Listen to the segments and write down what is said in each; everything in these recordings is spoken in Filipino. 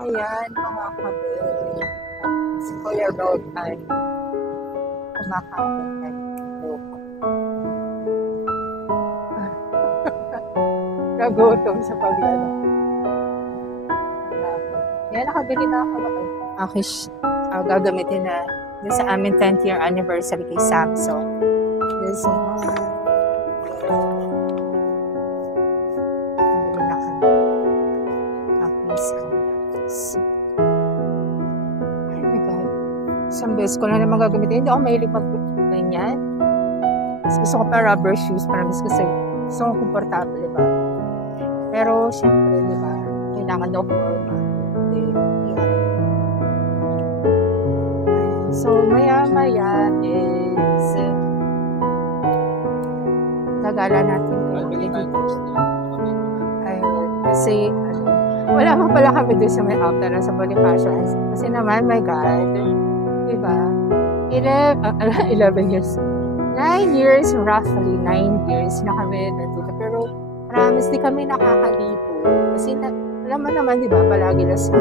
Ayan, mga kabe. Si Kuya Road ay kumakain ng loko. Nagutom sa paglaro. Yan, nakabili na ako ng gagamitin na dun sa aming 10th year anniversary kay Samsung. This one. Nabili na kami. Tapos, ay my God. Isang beses ko na naman gagamitin. Hindi ako mahilig mag-ganyan. Gusto ko pa rubber shoes para mas kasi gusto ko komportable, diba? Pero, syempre, diba? Kailangan daw forma. So, maya-maya is gagala natin kasi wala pa pala kami doon sa may after sa Bonifacio kasi naman, my God, diba? 11 years 9 years, roughly 9 years na kami nandito, pero promise di kami nakakalipo kasi alam mo naman, diba, palagi na sa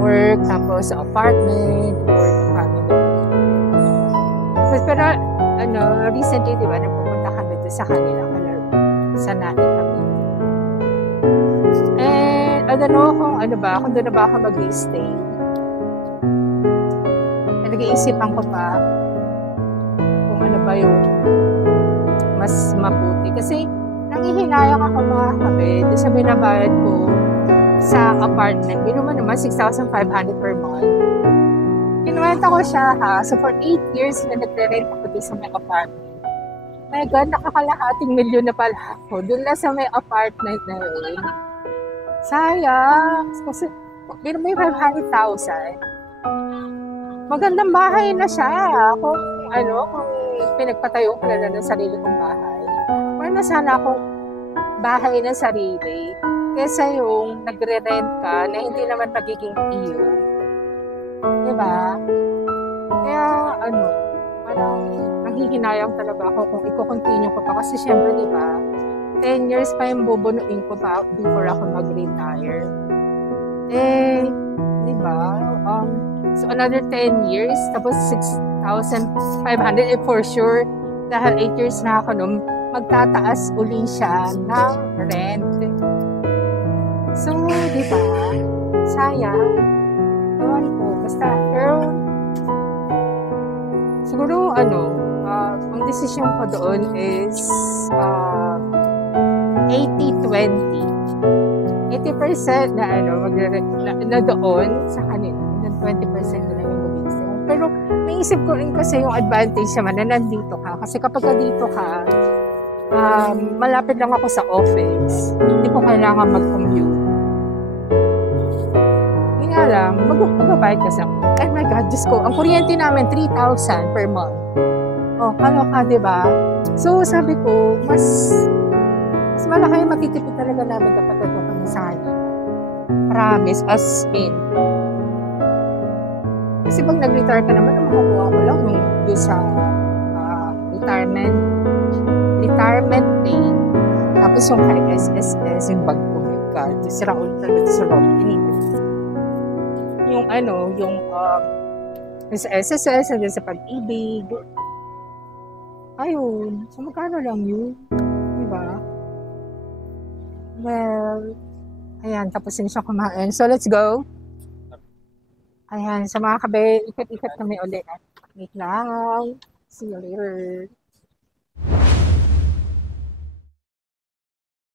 work, tapos sa apartment, work, family. Pero, recently, di ba, nagpupunta kami doon sa kanila, sa natin kami. And, I don't know kung doon na ba ako mag-stay. Nag-iisipan ko pa kung ano ba yung mas mabuti. Kasi, nangihinayang ako mga kabe, doon sa binabayad ko, sa apartment. Binuman naman 6,500 per month. Kinuwenta ko siya So for 8 years na nagre-rent ako doon sa may apartment. My God, nakakalahating milyon na pala ako. Doon lang sa may apartment na yun. Sayang. Kasi binuman yung 500,000. Magandang bahay na siya. Kung pinagpatayo ko na ng sarili kong bahay. Meron na sana akong bahay na sarili. Kesa yung nagre-rent ka na hindi naman magiging iyo. Diba? Kaya, parang naghihinayang talaga ako kung i-continue ko pa. Kasi syempre, diba, 10 years pa yung bubunuin ko pa before ako mag-retire. Diba? So, another 10 years, tapos 6,500, for sure, dahil 8 years na ako nung magtataas uli siya ng rent. So, di ba? Sayang. Ewan ko. Basta, pero, siguro, ang decision ko doon is 80-20. 80% na doon sa kanila. And 20% na lang yung mag-iisip. Pero, naisip ko rin kasi yung advantage naman na nandito ka. Kasi kapag dito ka, malapit lang ako sa office. Hindi ko kailangan mag-commute. Yun nga lang, magbabayad kasi ako. Oh my God, Diyos ko, ang kuryente namin, 3,000 per month. Oh, kaloka, diba? So, sabi ko, mas malaki yung matitipid talaga namin kapag ito kami sa kanya. Promise, as in. Kasi pag nag-retire ka naman, makukuha ko lang yung doon sa retirement pay. Tapos yung kay SSS, yung bag ko, my God, sira ulit talaga sa rock. Yung sa SSS, and sa pag-ibig. Ayun. So, magkano lang yun? Diba? Well, ayan, tapos yun siya kumain. So, let's go. Ayan, sa mga kabe, ikot-ikot kami ulit. Wait lang. See you later.